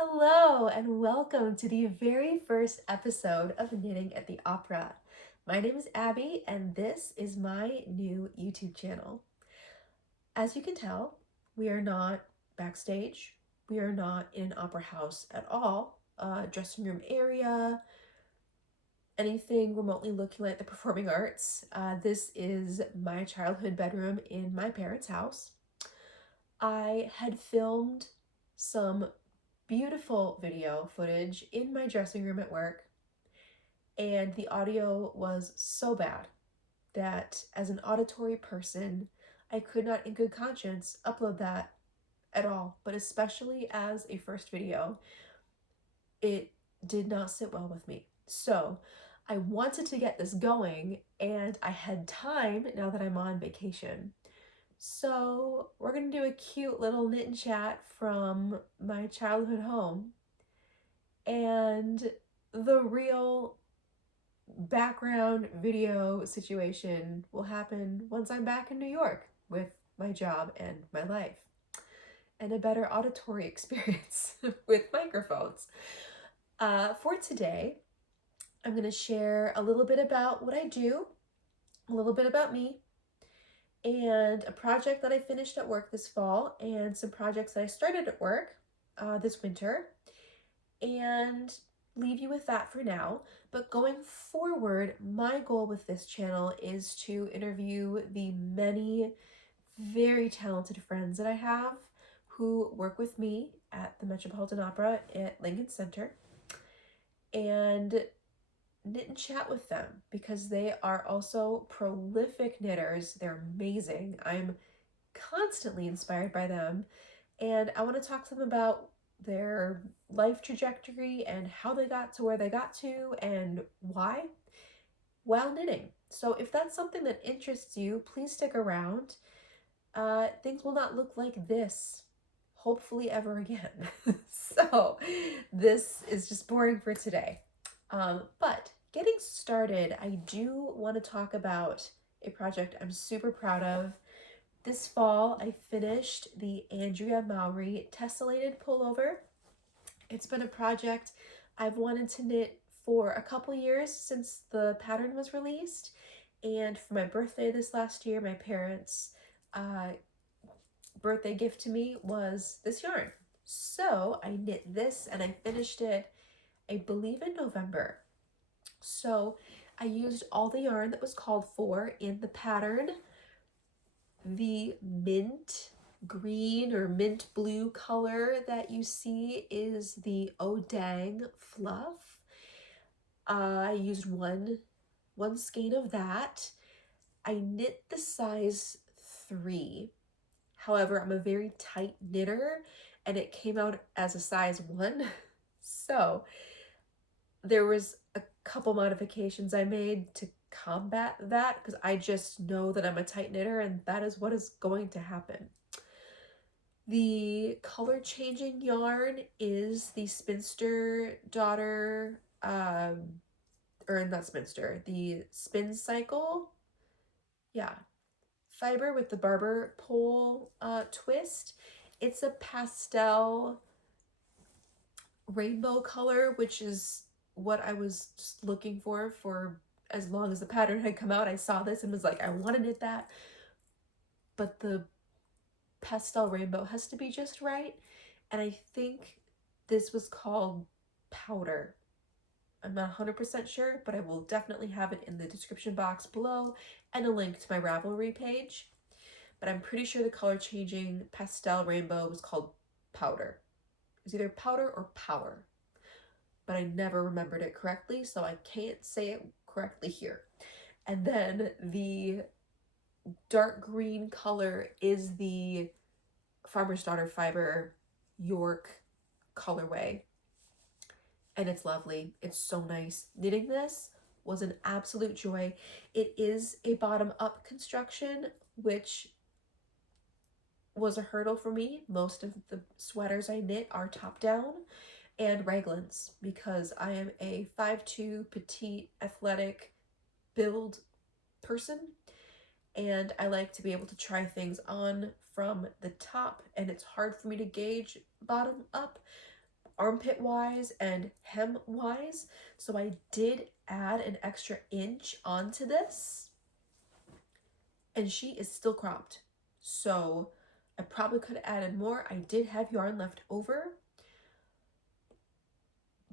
Hello, and welcome to the very first episode of Knitting at the Opera. My name is Abby, and this is my new YouTube channel. As you can tell, we are not backstage. We are not in an opera house at all. Dressing room area, anything remotely looking like the performing arts. This is my childhood bedroom in my parents' house. I had filmed some beautiful video footage in my dressing room at work, and the audio was so bad that as an auditory person, I could not in good conscience upload that at all, but especially as a first video, it did not sit well with me. So I wanted to get this going, and I had time now that I'm on vacation. So we're gonna do a cute little knit and chat from my childhood home, and the real background video situation will happen once I'm back in New York with my job and my life and a better auditory experience with microphones. For today, I'm going to share a little bit about what I do, a little bit about me, and a project that I finished at work this fall, and some projects that I started at work this winter, and leave you with that for now. But going forward, my goal with this channel is to interview the many very talented friends that I have who work with me at the Metropolitan Opera at Lincoln Center, and knit and chat with them because they are also prolific knitters. They're amazing. I'm constantly inspired by them, and I want to talk to them about their life trajectory and how they got to where they got to and why while knitting. So if that's something that interests you, please stick around. Things will not look like this, hopefully ever again. So this is just boring for today. But getting started, I do want to talk about a project I'm super proud of. This fall, I finished the Andrea Mowry tessellated pullover. It's been a project I've wanted to knit for a couple years since the pattern was released. And for my birthday this last year, my parents' birthday gift to me was this yarn. So I knit this and I finished it, I believe, in November. So I used all the yarn that was called for in the pattern. The mint green or mint blue color that you see is the Odang fluff. I used one skein of that. I knit the size 3. However, I'm a very tight knitter and it came out as a size 1. So there was a couple modifications I made to combat that because I just know that I'm a tight knitter and that is what is going to happen. The color changing yarn is the Spinster Daughter, or not Spinster, the Spin Cycle. Yeah, fiber with the barber pole twist. It's a pastel rainbow color, which is what I was just looking for as long as the pattern had come out. I saw this and was like, I want to knit that, but the pastel rainbow has to be just right. And I think this was called Powder. I'm not 100% sure, but I will definitely have it in the description box below and a link to my Ravelry page. But I'm pretty sure the color changing pastel rainbow was called Powder. It's either Powder or Power, but I never remembered it correctly, so I can't say it correctly here. And then the dark green color is the Farmer's Daughter Fiber York colorway, and it's lovely. It's so nice. Knitting this was an absolute joy. It is a bottom-up construction, which was a hurdle for me. Most of the sweaters I knit are top-down and raglans because I am a 5'2" petite athletic build person, and I like to be able to try things on from the top, and it's hard for me to gauge bottom up. armpit wise and hem wise. So I did add an extra inch onto this, and she is still cropped. So I probably could have added more. I did have yarn left over,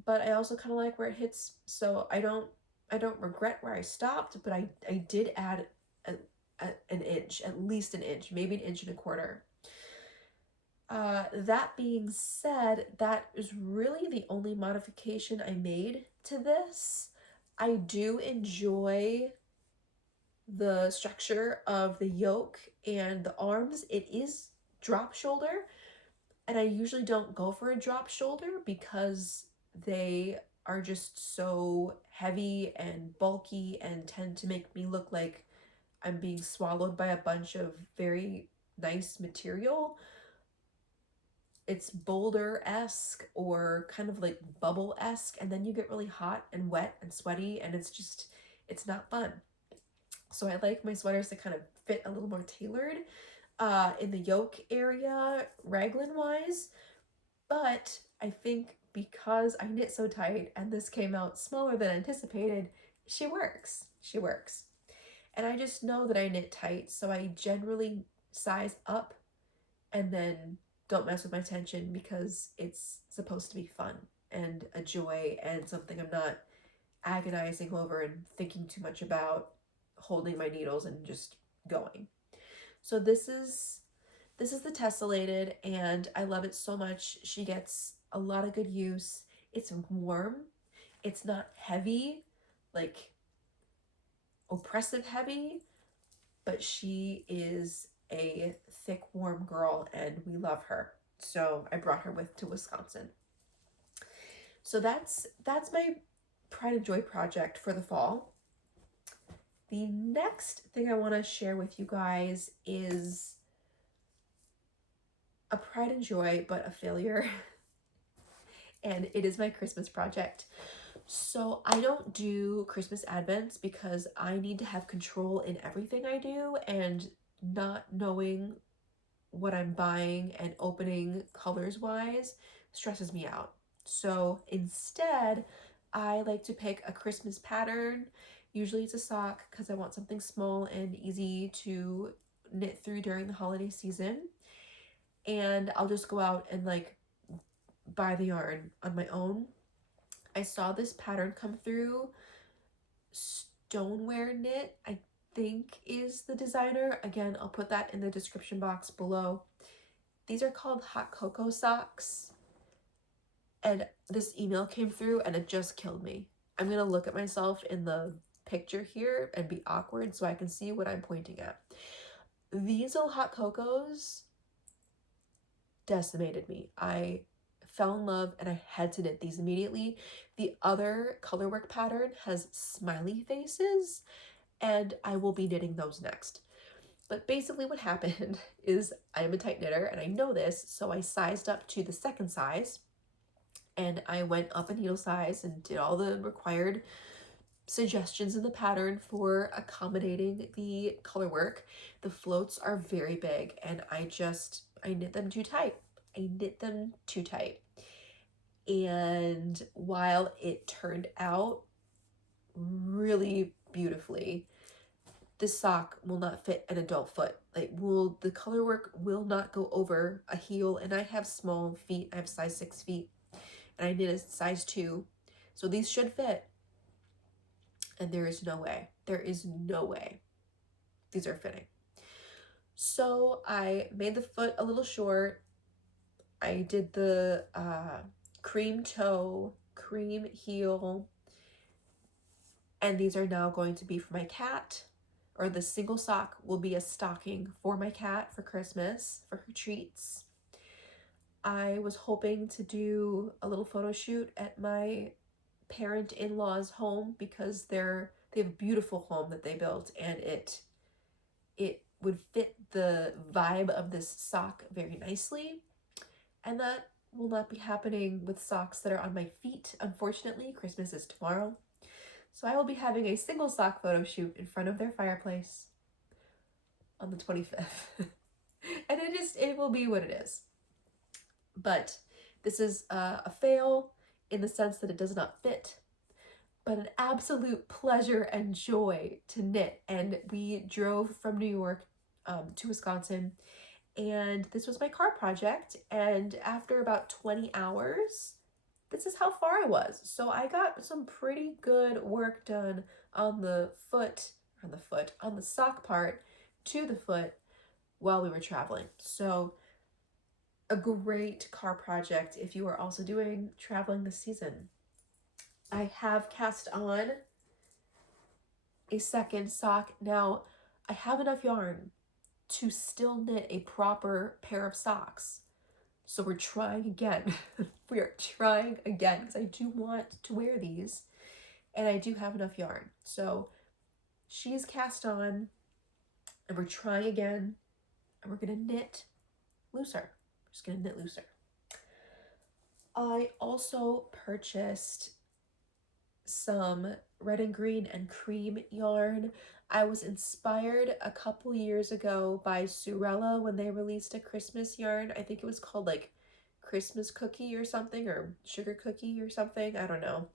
but I also kind of like where it hits, so I don't regret where I stopped, but I did add an inch, at least an inch, maybe an inch and a quarter. That being said, that is really the only modification I made to this. I do enjoy the structure of the yoke and the arms. It is drop shoulder, and I usually don't go for a drop shoulder because they are just so heavy and bulky and tend to make me look like I'm being swallowed by a bunch of very nice material. It's boulder-esque or kind of like bubble-esque, and then you get really hot and wet and sweaty, and it's not fun. So I like my sweaters to kind of fit a little more tailored in the yoke area raglan wise. But I think because I knit so tight and this came out smaller than anticipated, she works. She works. And I just know that I knit tight, so I generally size up and then don't mess with my tension because it's supposed to be fun and a joy and something I'm not agonizing over and thinking too much about, holding my needles and just going. So this is the tessellated, and I love it so much. She gets a lot of good use. It's warm. It's not heavy, like oppressive heavy, but she is a thick, warm girl, and we love her. So I brought her to Wisconsin. So that's my Pride and Joy project for the fall. The next thing I want to share with you guys is a Pride and Joy, but a failure. And it is my Christmas project. So I don't do Christmas Advents because I need to have control in everything I do, and not knowing what I'm buying and opening colors wise stresses me out. So instead, I like to pick a Christmas pattern. Usually it's a sock because I want something small and easy to knit through during the holiday season. And I'll just go out and like buy the yarn on my own. I saw this pattern come through. Stoneware Knit, I think, is the designer. Again, I'll put that in the description box below. These are called hot cocoa socks. And this email came through and it just killed me. I'm going to look at myself in the picture here and be awkward so I can see what I'm pointing at. These little hot cocos decimated me. I fell in love and I had to knit these immediately. The other colorwork pattern has smiley faces, and I will be knitting those next. But basically what happened is I'm a tight knitter and I know this, so I sized up to the second size and I went up a needle size and did all the required suggestions in the pattern for accommodating the color work. The floats are very big and I knit them too tight. And while it turned out really beautifully, this sock will not fit an adult foot. The color work will not go over a heel, and I have small feet. I have size 6 feet and I knit a size 2. So these should fit. And there is no way these are fitting. So I made the foot a little short. I did the cream toe, cream heel, and these are now going to be for my cat, or the single sock will be a stocking for my cat for Christmas, for her treats. I was hoping to do a little photo shoot at my parent-in-law's home because they have a beautiful home that they built, and it would fit the vibe of this sock very nicely. And that will not be happening with socks that are on my feet. Unfortunately, Christmas is tomorrow. So I will be having a single sock photo shoot in front of their fireplace on the 25th. And it will be what it is. But This is a fail in the sense that it does not fit, but an absolute pleasure and joy to knit. And we drove from New York to Wisconsin, and this was my car project. And after about 20 hours, this is how far I was. So I got some pretty good work done on the on the sock part to the foot while we were traveling. So a great car project if you are also doing traveling this season. I have cast on a second sock. Now, I have enough yarn to still knit a proper pair of socks. So we're trying again. We are trying again because I do want to wear these and I do have enough yarn. So she's cast on and we're trying again and we're gonna knit looser. We're just gonna knit looser. I also purchased some red and green and cream yarn. I was inspired a couple years ago by Surella when they released a Christmas yarn. I think it was called like Christmas Cookie or something, or Sugar Cookie or something. I don't know.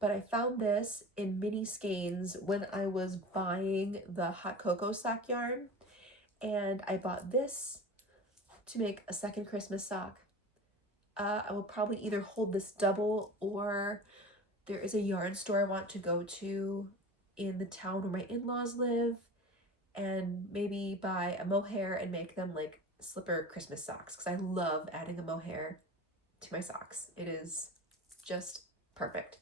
But I found this in mini skeins when I was buying the hot cocoa sock yarn. And I bought this to make a second Christmas sock. I will probably either hold this double, or there is a yarn store I want to go to in the town where my in-laws live and maybe buy a mohair and make them like slipper Christmas socks because I love adding a mohair to my socks. It is just perfect.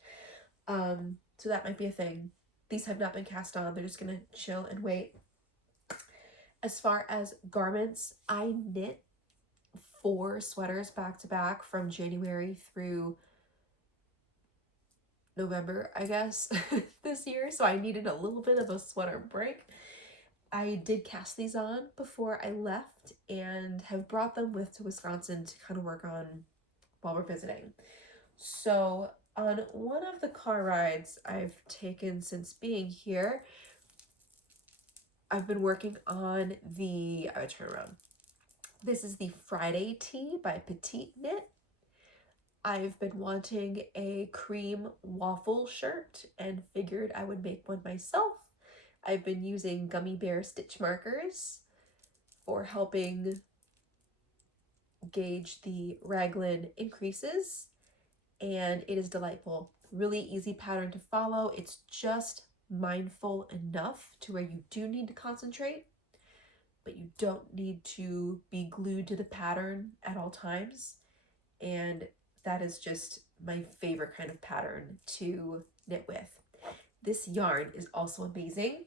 So that might be a thing. These have not been cast on. They're just gonna chill and wait. As far as garments, I knit 4 sweaters back to back from January through November, I guess, this year. So I needed a little bit of a sweater break. I did cast these on before I left and have brought them with to Wisconsin to kind of work on while we're visiting. So on one of the car rides I've taken since being here, I've been working on the, I would turn around. This is the Friday tee by Petite Knit. I've been wanting a cream waffle shirt and figured I would make one myself. I've been using Gummy Bear stitch markers for helping gauge the raglan increases, and it is delightful. Really easy pattern to follow. It's just mindful enough to where you do need to concentrate, but you don't need to be glued to the pattern at all times. And that is just my favorite kind of pattern to knit with. This yarn is also amazing.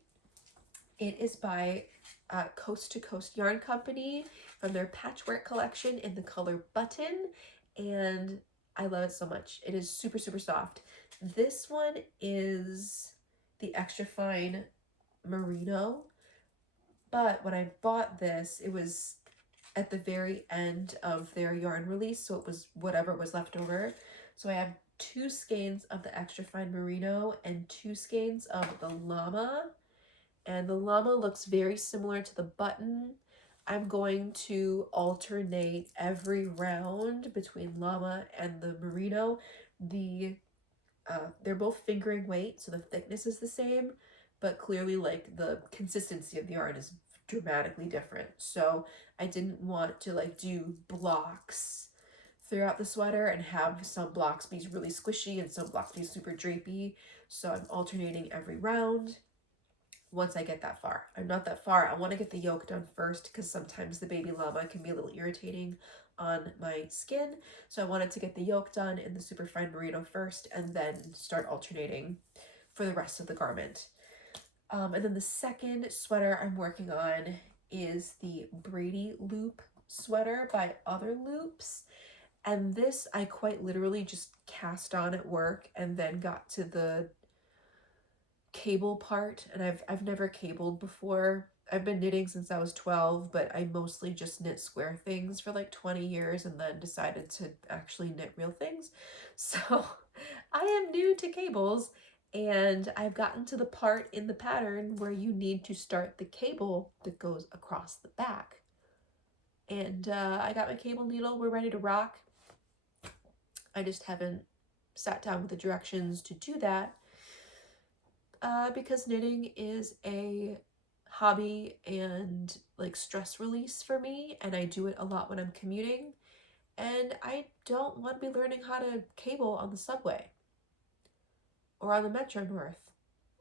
It is by Coast to Coast Yarn Company from their patchwork collection in the color Button, and I love it so much. It is super, super soft. This one is the extra fine merino, but when I bought this, it was at the very end of their yarn release, so it was whatever was left over. So I have 2 skeins of the extra fine merino and 2 skeins of the llama, and the llama looks very similar to the Button. I'm going to alternate every round between llama and the merino. They're both fingering weight, so the thickness is the same, but clearly like the consistency of the yarn is dramatically different. So I didn't want to like do blocks throughout the sweater and have some blocks be really squishy and some blocks be super drapey. So I'm alternating every round once I get that far. I'm not that far. I want to get the yoke done first because sometimes the baby llama can be a little irritating on my skin. So I wanted to get the yoke done in the super fine merino first and then start alternating for the rest of the garment. And then the second sweater I'm working on is the Brady Loop sweater by Other Loops. And this I quite literally just cast on at work and then got to the cable part. And I've never cabled before. I've been knitting since I was 12, but I mostly just knit square things for like 20 years and then decided to actually knit real things. So I am new to cables. And I've gotten to the part in the pattern where you need to start the cable that goes across the back. And I got my cable needle. We're ready to rock. I just haven't sat down with the directions to do that because knitting is a hobby and like stress release for me, and I do it a lot when I'm commuting, and I don't want to be learning how to cable on the subway or on the Metro North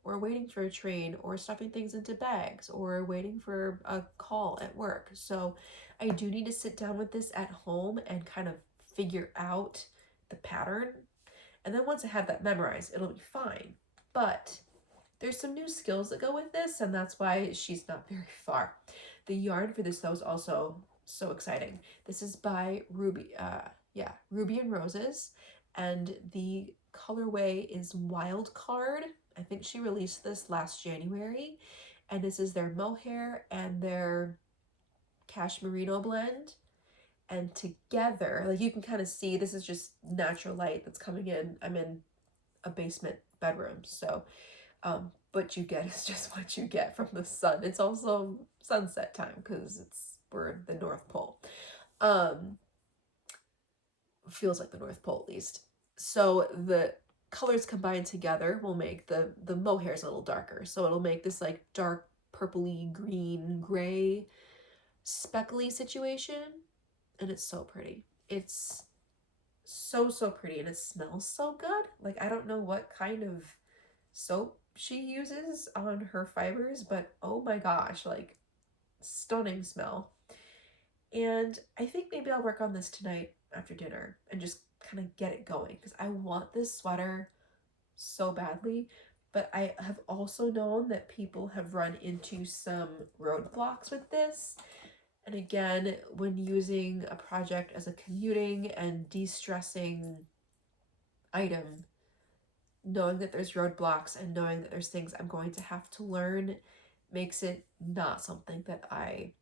or waiting for a train or stuffing things into bags or waiting for a call at work. So I do need to sit down with this at home and kind of figure out the pattern. And then once I have that memorized, it'll be fine. But there's some new skills that go with this, and that's why she's not very far. The yarn for this, though, is also so exciting. This is by Ruby and Roses, and the colorway is Wild Card. I think she released this last January, and this is their mohair and their cashmerino blend. And together, like you can kind of see, this is just natural light that's coming in. I'm in a basement bedroom, so what you get is just what you get from the sun. It's also sunset time because we're the North Pole. Feels like the North Pole at least. So the colors combined together will make the mohair is a little darker. So it'll make this like dark purpley green gray speckly situation, and it's so pretty. It's so pretty, and it smells so good. Like I don't know what kind of soap she uses on her fibers, but oh my gosh, like stunning smell. And I think maybe I'll work on this tonight after dinner and just kind of get it going because I want this sweater so badly. But I have also known that people have run into some roadblocks with this. And again, when using a project as a commuting and de-stressing item, knowing that there's roadblocks and knowing that there's things I'm going to have to learn makes it not something that I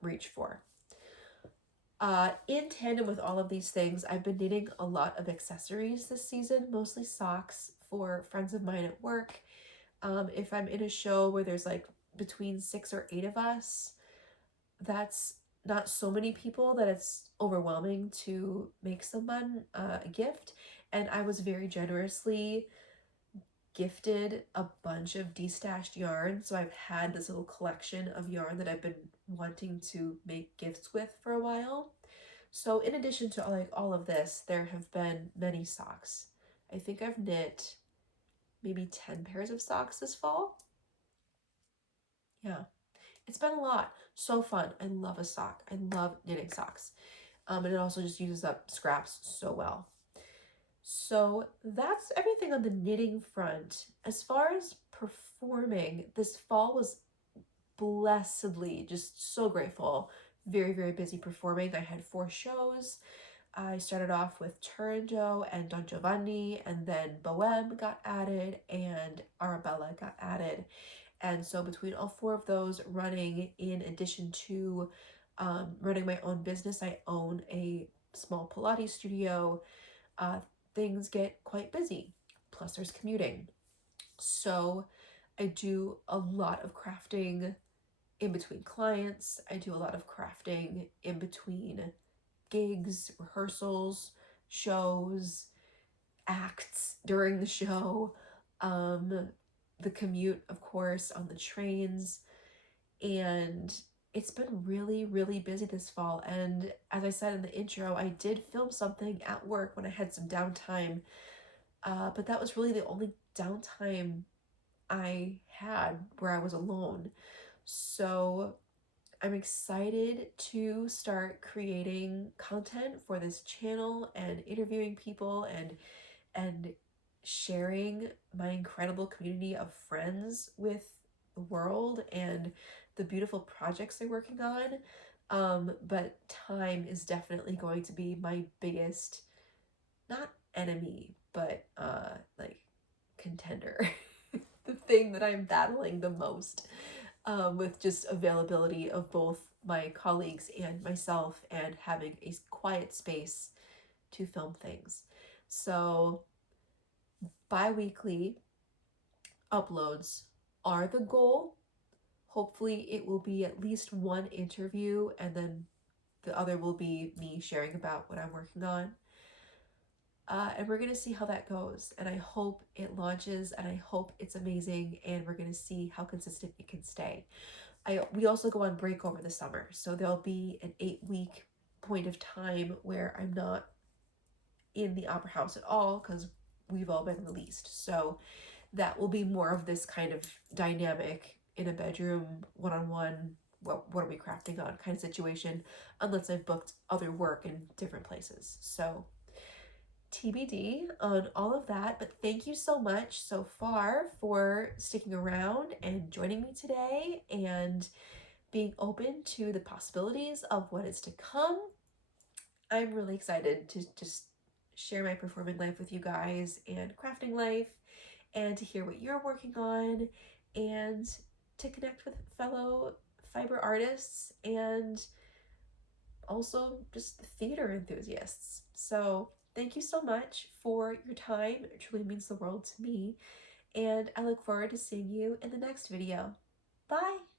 reach for. In tandem with all of these things, I've been knitting a lot of accessories this season, mostly socks for friends of mine at work. If I'm in a show where there's like between 6 or 8 of us, that's not so many people that it's overwhelming to make someone a gift. And I was very generously gifted a bunch of destashed yarn, so I've had this little collection of yarn that I've been wanting to make gifts with for a while. So in addition to like all of this, there have been many socks. I think I've knit maybe 10 pairs of socks this fall. Yeah, it's been a lot. So fun. I love a sock. I love knitting socks. And it also just uses up scraps so well. So that's everything on the knitting front. As far as performing, this fall was blessedly just so grateful. Very, very busy performing. I had 4 shows. I started off with Turandot and Don Giovanni, and then Bohème got added, and Arabella got added. And so between all 4 of those running, in addition to running my own business, I own a small Pilates studio. Things get quite busy. Plus there's commuting. So I do a lot of crafting in between clients. I do a lot of crafting in between gigs, rehearsals, shows, acts during the show, the commute, of course, on the trains. And it's been really, really busy this fall. And as I said in the intro, I did film something at work when I had some downtime. But that was really the only downtime I had where I was alone. So I'm excited to start creating content for this channel and interviewing people and sharing my incredible community of friends with the world and the beautiful projects they're working on. But time is definitely going to be my biggest, not enemy, but like contender. The thing that I'm battling the most with just availability of both my colleagues and myself and having a quiet space to film things. So bi-weekly uploads are the goal. Hopefully it will be at least one interview, and then the other will be me sharing about what I'm working on. and we're going to see how that goes. And I hope it launches, and I hope it's amazing, and we're going to see how consistent it can stay. We also go on break over the summer, so there'll be an 8-week point of time where I'm not in the opera house at all because we've all been released. So that will be more of this kind of dynamic in a bedroom, one-on-one, what are we crafting on kind of situation, unless I've booked other work in different places. So TBD on all of that, but thank you so much so far for sticking around and joining me today and being open to the possibilities of what is to come. I'm really excited to just share my performing life with you guys and crafting life, and to hear what you're working on, and to connect with fellow fiber artists and also just theater enthusiasts. So thank you so much for your time. It truly means the world to me. And I look forward to seeing you in the next video. Bye!